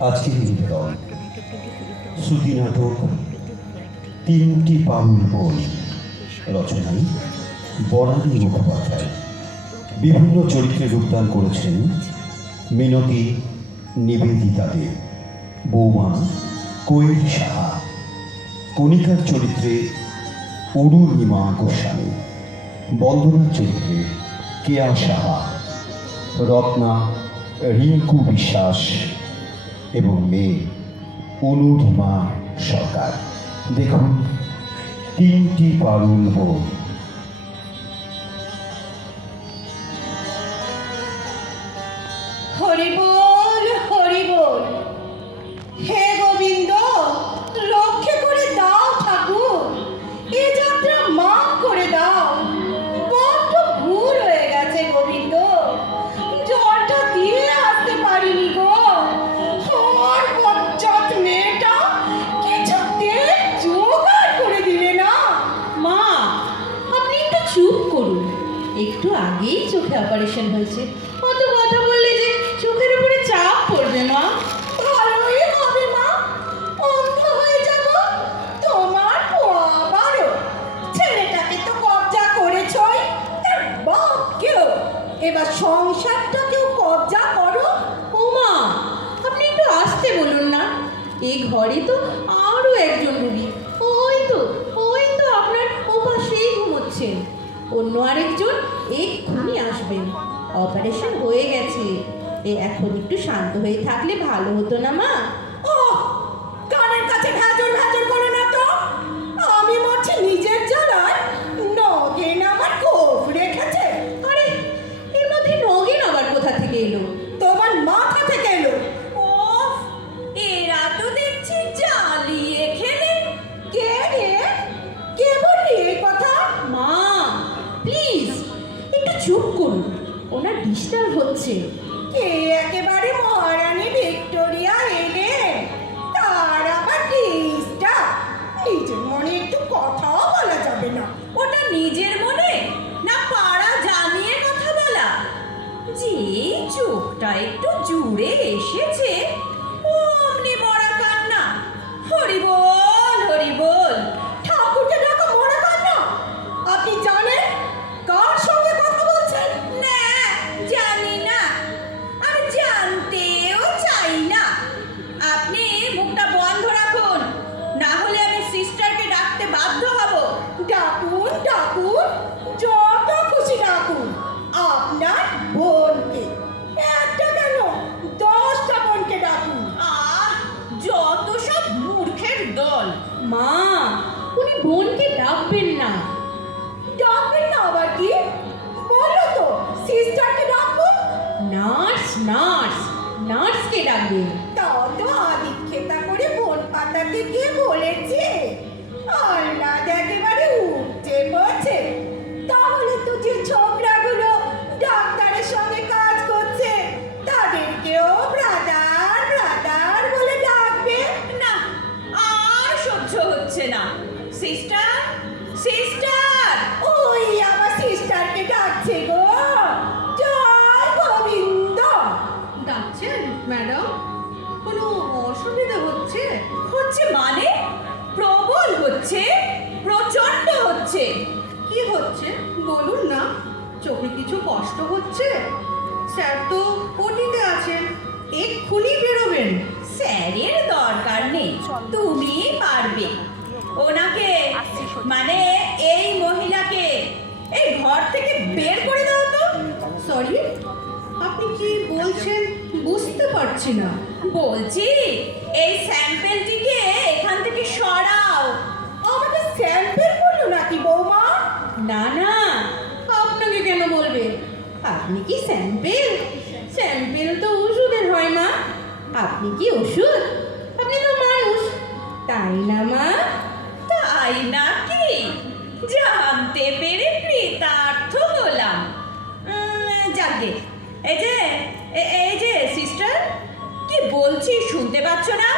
আজকের নিবেদন শ্রুতি নাটক তিনটি পাউল বই রচনায় বরানী মুখোপাধ্যায়। বিভিন্ন চরিত্রে যোগদান করেছেন মিনতি নিবেদিতা দেব, বৌমা, কোয়েল সাহা। কণিকার চরিত্রে অরুণিমা গোস্বামী। বন্দনার চরিত্রে কেয়া সাহা। রত্না রিঙ্কু বিশ্বাস এবং মেয়ে অনুধমা সরকার। দেখুন তিনটি পারুল বই হরি চোখে অপারেশন হয়েছে। অত কথা বললে যে চোখের উপরে চাপ পড়বে মা। হয়ে তোমার ছেলেটাকে তো এবার সংসারটাকেও কবজা করো। ও মা আপনি একটু আসতে বলুন না। এই ঘরে তো অপারেশন হয়ে গেছে। এ এখন একটু শান্ত হয়ে থাকলে ভালো হতো না মা। তাহলে তো কষ্ট হচ্ছে? স্যার তো ওটিতে আছেন। এক্ষুনি বেরোবেন। স্যারের দরকার নেই। তুমি পারবে। ওনাকে মানে এই মহিলাকে এই ঘর থেকে বের করে দাও তো। সরি, আপনি কি বলছেন? বুঝতে পারছি না। বলছি, এই স্যাম্পেলটিকে এখান থেকে সরাও। আমাকে স্যাম্পেল বলল নাকি বৌমা? না না। আপনি কি স্যাম্পেল? স্যাম্পেল তো ওষুধের হয় মা। আপনি কি ওষুধ? আপনি তো মানুষ। তাই না মা? তাই নাকি? জানতে পেরে কৃতার্থ হলাম। যাকে এই যে এই যে সিস্টার কি বলছি শুনতে পাচ্ছ না?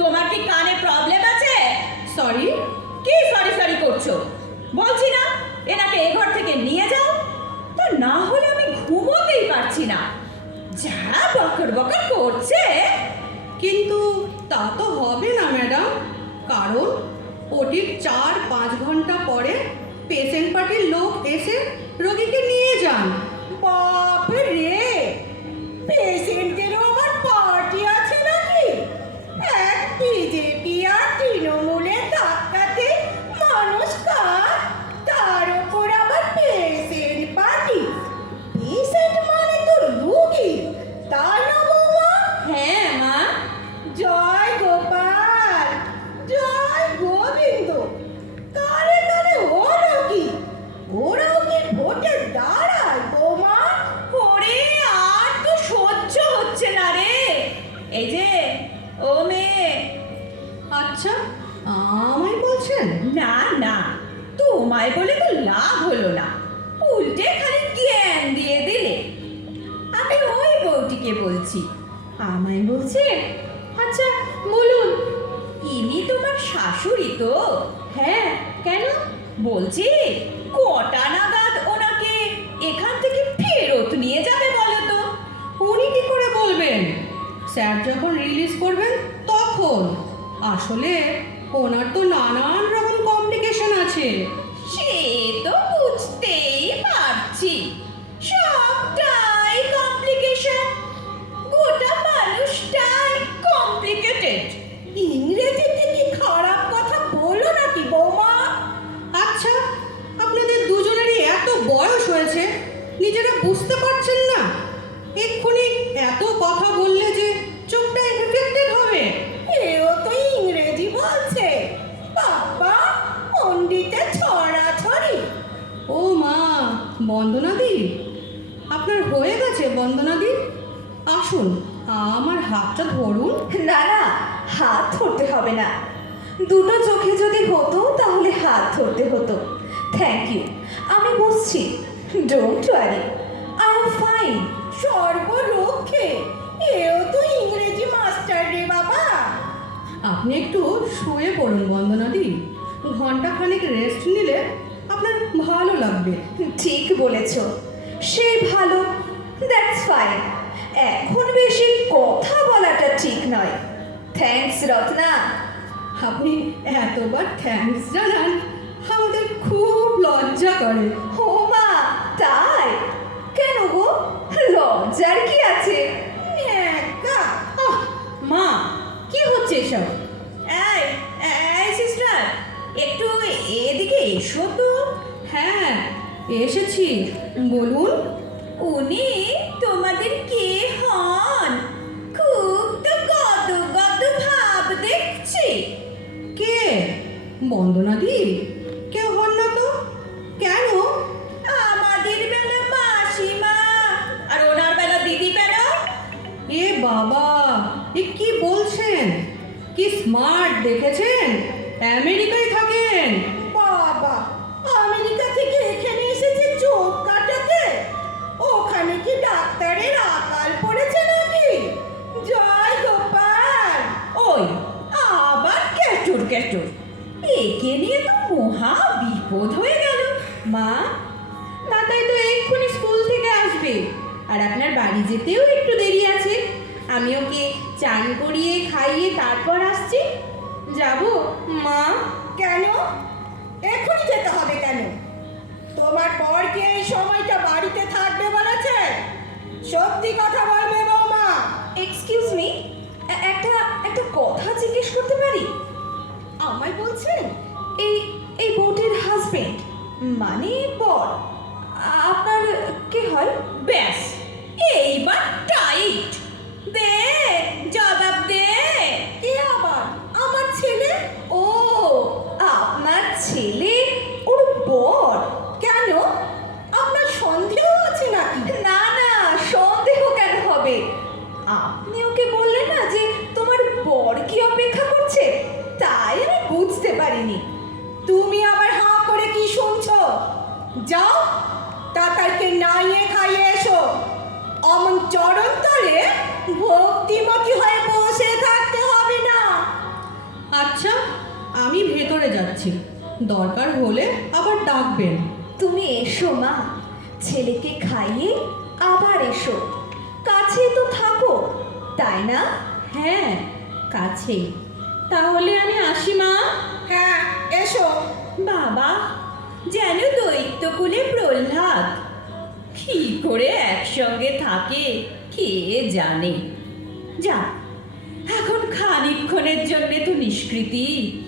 তোমার কি কানে প্রবলেম আছে? সরি কি সরি সরি করছ? বলছি না এনাকে এ ঘর থেকে নিয়ে যাও। তা না হলে আমি ঘুমোতেই পারছি না। যা বকর বকর করছে, কিন্তু তা তো হবে না, ম্যাডাম। কারণ ওটির চার পাঁচ ঘণ্টা পরে পেশেন্ট পার্টির লোক এসে রোগীকে নিয়ে যান। বাপ রে! পেশেন্টদেরও স্যার যখন রিলিজ করবেন তখন। আসলে ওনার তো নানান রকম কমপ্লিকেশন আছে। বন্দনাদি আপনার হয়ে গেছে বন্দনাদি আসুন আমার হাতটা ধরুন। না না হাত ধরতে হবে না। দুটো চোখে যদি হতো তাহলে হাত ধরতে হতো। থ্যাংক ইউ আমি বসছি don't worry I am fine সর্বলক্ষে এও তো ইংরেজি মাস্টার রে বাবা। আপনি একটু শুয়ে পড়ুন বন্দনাদি ঘণ্টা খানেক রেস্ট নিলে ভালো লাগবে, ঠিক বলেছ। সে ভালো দ্যাটস ফাইন এখন বেশি কথা বলাটা ঠিক নয়। থ্যাঙ্কস রত্না। আপনি এতবার থ্যাঙ্কস জানান, আমাদের খুব লজ্জা করে। ও মা, তাই? কেন গো? লজ্জার কি আছে? মা, কি হচ্ছে এসব? এসেছি। বলুন, উনি তোমাদের কে হন? খুব তো গদ গদ ভাব দেখছি। কে? বন্দনাদি? কেউ হন না তো? কেন? আমাদের বেলা মাসিমা। আর ওনার বেলা দিদি বেলা? এ বাবা, এ কি বলছেন? কি স্মার্ট দেখেছেন? আমেরিকায় থাকেন? বাড়ি যেতেও একটু দেরি আছে। আমি ওকে চান করিয়ে খাইয়ে তারপর আসছি। যাব? মা? কেন? এখনই যেতে হবে কেন? তোমার পর কি এই সময়টা বাড়িতে থাকবে বলেছে? সত্যি কথা বলবে বৌমা। এক্সকিউজ মি একটা একটা কথা জিজ্ঞেস করতে পারি? আমায় বলছেন এই এই বোটের হাজবেন্ড মানে বর আপনার কে হয়? ব্যাস। তাই আমি বুঝতে পারিনি। তুমি আবার হা করে কি শুনছো? যাও তাতাইকে নাইয়ে খাইয়ে এসো। অমন চরণ তলে ভক্তিমতী হয়ে বসে থাকতে হবে না। আচ্ছা আমি ভেতরে যাচ্ছি। দরকার হলে আবার ডাকবেন। তুমি এসো মা ছেলেকে খাইয়ে আবার এসো। কাছে তো থাকো তাই না? হ্যাঁ কাছে তাহলে আমি আসি মা। হ্যাঁ এসো। বাবা যেন দৈত্য দৈত্যকুলে প্রহ্লাদ। কি করে একসঙ্গে থাকে কে জানে? যা এখন খানিকক্ষণের জন্য তো নিষ্কৃতি।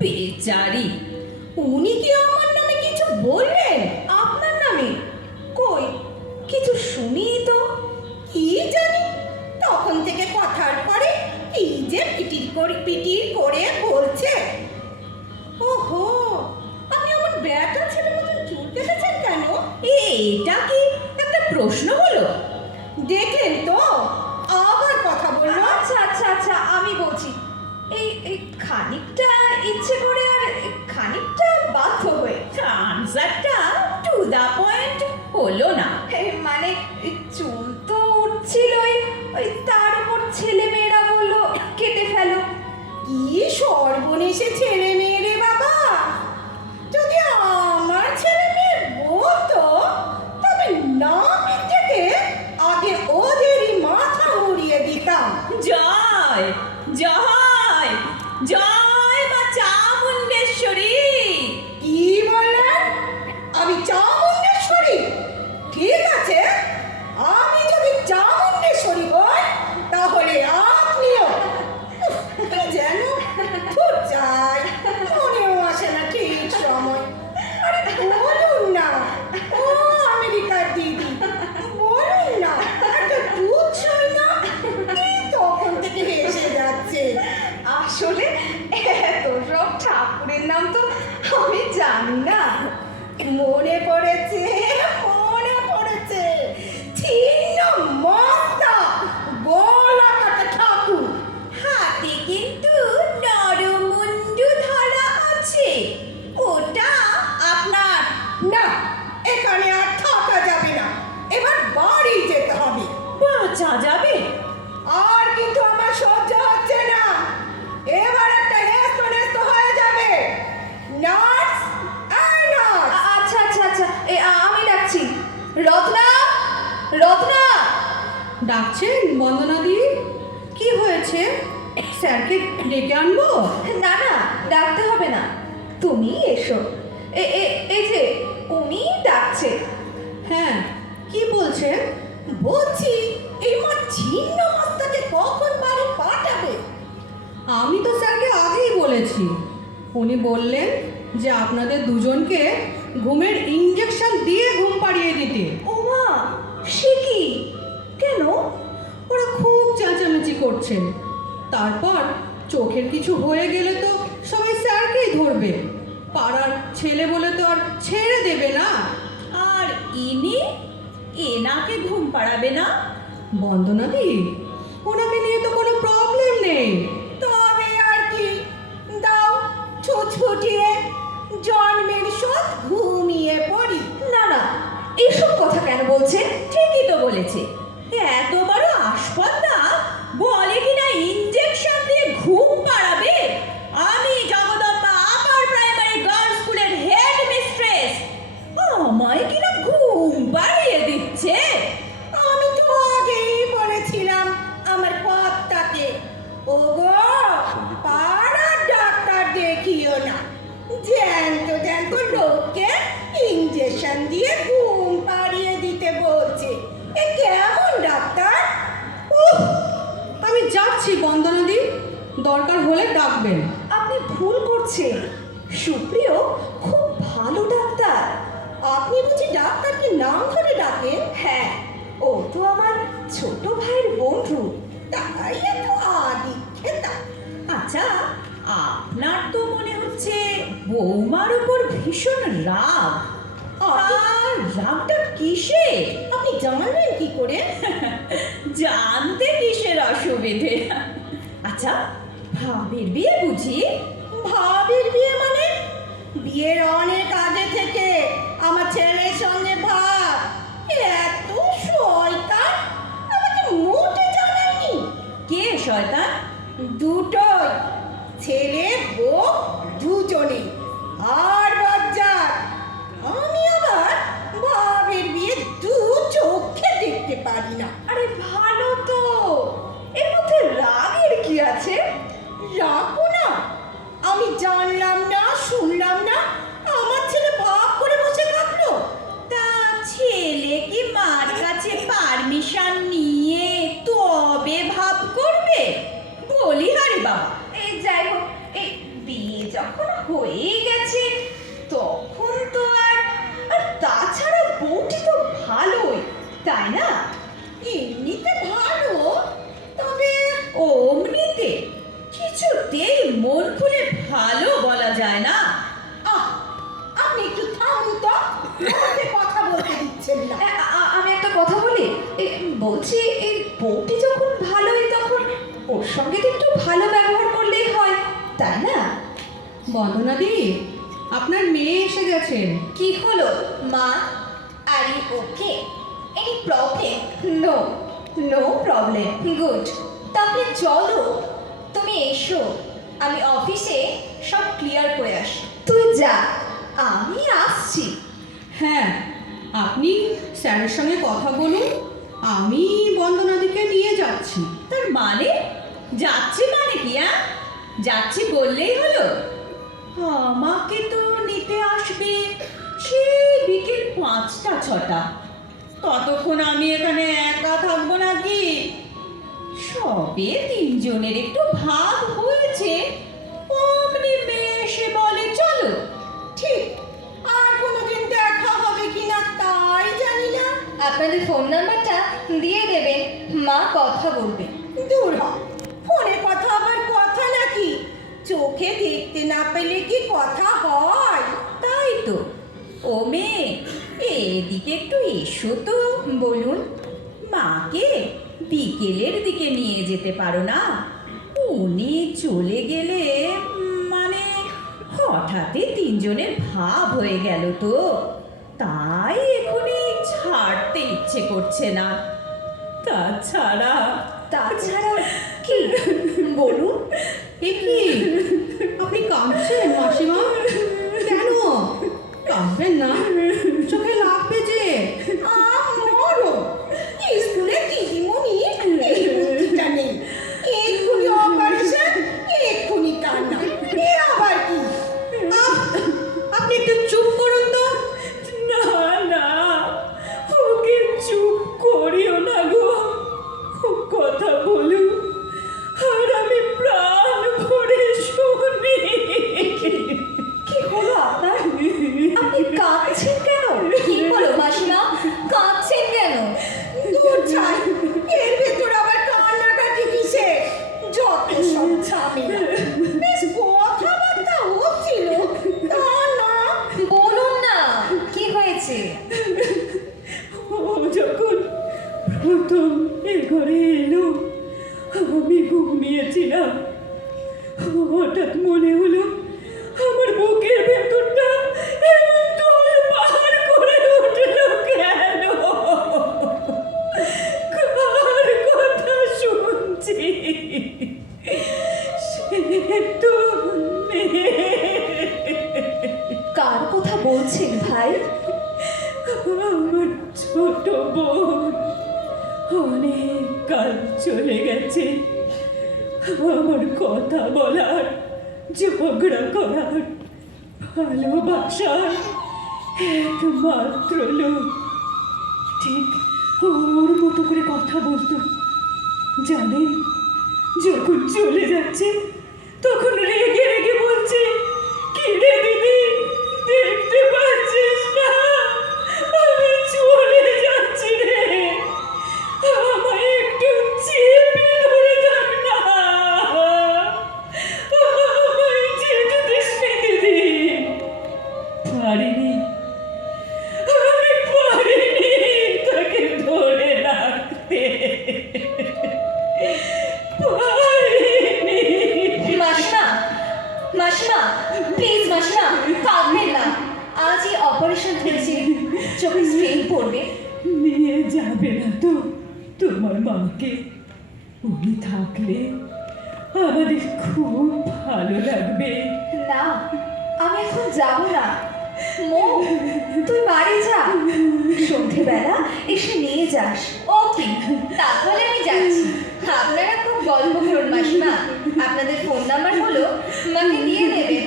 বেচারি উনি কি আমার নামে কিছু বললেন? আপনার নামে? কই কিছু শুনি তো। কি জানি তখন থেকে কথার পরে এই যে করে পিটির করে বলছে, ওহো, আপনি আমার ব্যাটা ছেলে মতন চুল কেটেছেন কেন? এটা কি একটা প্রশ্ন হলো? দেখলেন তো, আবার কথা বলল আচ্ছা আচ্ছা আচ্ছা আমি বলছি, এই এই খানিকটা ইচ্ছে করে আর খানিকটা বাধ্য হয়ে আনসারটা টু দা পয়েন্ট হলো না। মানে চুল তো উঠছিলই, ওই তার উপর ছেলে মেয়েরা সর্বনেশে ডাকছেন বন্দনাদি কি হয়েছে? স্যারকে ডেকে আনব? না না ডাকতে হবে না। তুমি এসো। এই যে উনি ডাকছে। হ্যাঁ কি বলছেন বলছি এই মা ছিন্ন মস্তাকে কখন বাড়ি পাঠাবে? আমি তো স্যারকে আগেই বলেছি। উনি বললেন যে আপনাদের দুজনকে ঘুমের ইঞ্জেকশন দিয়ে ঘুম পাড়িয়ে দিতে। করছেন তারপর চোখের কিছু হয়ে গেলে তো সবাই স্যারকেই ধরবে। পাড়ার ছেলে বলে তো আর ছেড়ে দেবে না। আর ইনি? এনাকে ঘুম পাড়াবে না? বন্দনাদি ওনাকে নিয়ে তো কোনো প্রবলেম নেই। তবে আর কি। দাও ছুটছুটিয়ে জন্মের শোধ ঘুমিয়ে পড়ি। না না এসব কথা কেন বলছে আপনার তো মনে হচ্ছে বৌমার উপর ভীষণ রাগ। আর রাগটা কিসে? আপনি জানলেন কি করে? জানতে কিসের অসুবিধে? আচ্ছা ভাবির বিয়ে বুঝি? ভাবির বিয়ে মানে? বিয়ের অনেক আগে থেকে আমার ছেলের সঙ্গে ভাব এত শয়তান! আমাকে মোটে জানায়নি। কে শয়তান? দুটোই ছেলে বউ দুজনে। আর বলছি এই বউটি যখন ভালোই তখন ওর সঙ্গে তো একটু ভালো ব্যবহার করলেই হয় তাই না? বন্দনাদি আপনার মেয়ে এসে গেছেন কি হলো? মা? Are you okay? Any problem no no problem good তাহলে চলো তুমি এসো। আমি অফিসে সব ক্লিয়ার করে আসি। তুই যা আমি আসছি। হ্যাঁ আপনি স্যারের সঙ্গে কথা বলুন। আমি বন্দনাদিকে নিয়ে যাচ্ছি। তার মানে? যাচ্ছি মানে কি হ্যাঁ যাচ্ছি বললেই হলো। আমাকে তো নিতে আসবে সে বিকেল পাঁচটা, ছটা। ততক্ষণ আমি এখানে একা থাকব নাকি? সবে তিনজনের একটু ভাগ হয়েছে। অমনি মেয়ে এসে বলে, চলো, ঠিক, আর কোনোদিন দেখা হবে কিনা তাই জানি না। আপনাদের ফোন নাম্বারটা দিয়ে দেবেন মা কথা বলবে। দূর হ ফোনে কথা আবার কথা নাকি? চোখে দেখতে না পেলে কি কথা হয়? তাই তো। ও মেয়ে এদিকে একটু এসো তো বলুন। মাকে বিকেলের দিকে নিয়ে যেতে পারো না। উনি চলে গেলে মানে হঠাৎই তিনজনের ভাব হয়ে গেল তো। তাই ছাড়তে ইচ্ছে করছে না। তাছাড়া তাছাড়া কি? বলুন। এ কি? আপনি কাঁদছেন মাসিমা? কেন? কাঁদবেন না। চোখে ভালোবাসার একমাত্র লোক। থাকলে আমাদের খুব ভালো লাগবে। না আমি এখন যাব না। মো তুই বাড়ি যা। সন্ধেবেলা এসে নিয়ে যাস। ওকে তাহলে আমি যাচ্ছি। আপনারা খুব গল্প করুন মাসিমা। আপনাদের ফোন নাম্বার হলো মাকে দিয়ে দেবেন।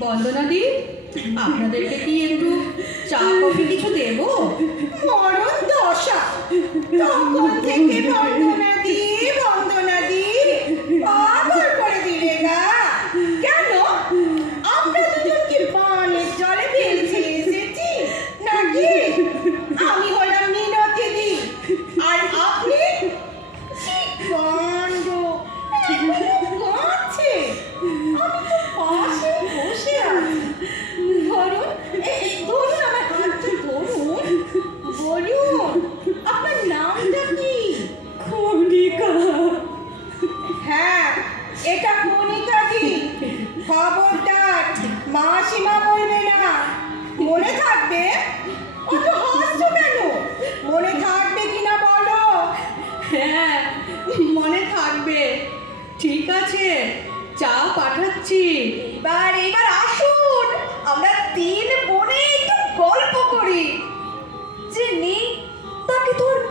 বন্দনাদি আপনাদেরকে কি একটু চা কফি কিছু দেবো? মরণ দশা। তখন থেকে বন্দনা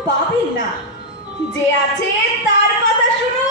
পাবেন না। যে আছে তার কথা শুনুন।